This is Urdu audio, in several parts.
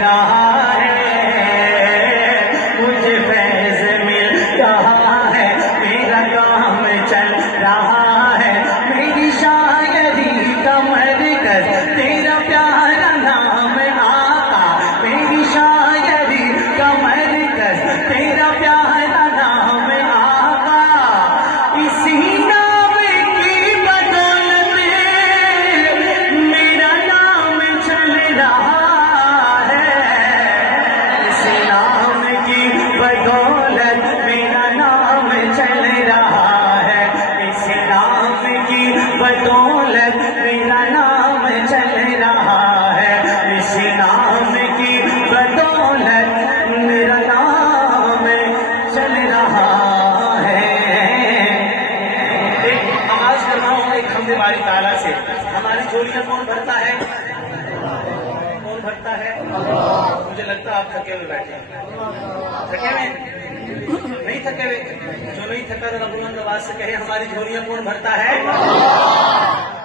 رہا ہے، مجھے فیض مل رہا ہے، میرا کام چل رہا ہے، میری شاعری کا مرکز تیرا پیارا نام آقا، میری شاعری کا مرکز تیرا پیارا نام آقا، اسی نام کی بدولت میرا نام چل رہا ہے، اسی نام کی بدولت میرا نام چل رہا ہے، اسی نام کی بدولت میرا نام چل رہا ہے، اسی نام کی بدولت میرا نام چل رہا ہے۔ ایک آواز کر رہا ہوں ایک حمد باری تعالیٰ سے، ہماری جھولیاں کون بھرتا ہے؟ کون بھرتا ہے؟ مجھے لگتا ہے آپ تھکے ہوئے بیٹھے ہیں۔ تھکے ہوئے نہیں؟ تھکے ہوئے جو نہیں تھکا ذرا بلند آواز سے کہے ہماری جھولیاں کون بھرتا ہے؟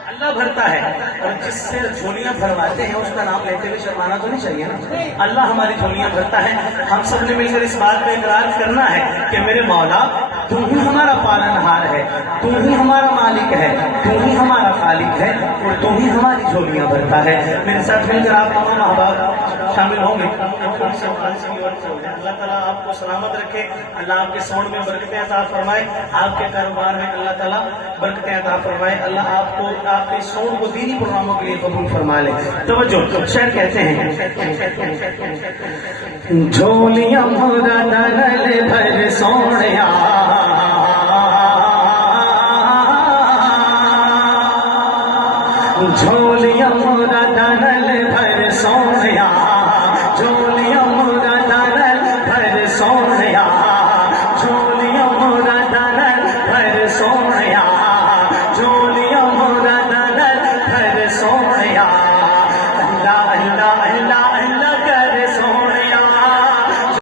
اللہ بھرتا ہے، اور جس سے جھولیاں بھرواتے ہیں اس کا نام لیتے ہوئے شرمانا تو نہیں چاہیے نا۔ اللہ ہماری جھولیاں بھرتا ہے۔ ہم سب نے مل کر اس بات پہ اقرار کرنا ہے کہ میرے مولا تو ہی ہمارا پالنہار ہے، تو ہی ہمارا مالک ہے، تو ہی ہمارا خالق ہے، اور تو ہی ہماری جھولیاں بھرتا ہے۔ میرے ساتھ مل کر آپ تمام احباب شامل ہوں گے۔ اللہ تعالیٰ آپ کو سلامت رکھے، اللہ آپ کے سونڈ میں برکتیں عطا فرمائے، آپ کے کاروبار میں اللہ تعالیٰ برکتیں عطا فرمائے، اللہ آپ کو آپ کے سونڈ کو دینی پروگراموں کے لیے قبول فرما لے۔ توجہ، شعر کہتے ہیں جھولیاں مرا دنل بھر سونیا، جھولیاں مرا دنل بھر سونیا، جھولیاں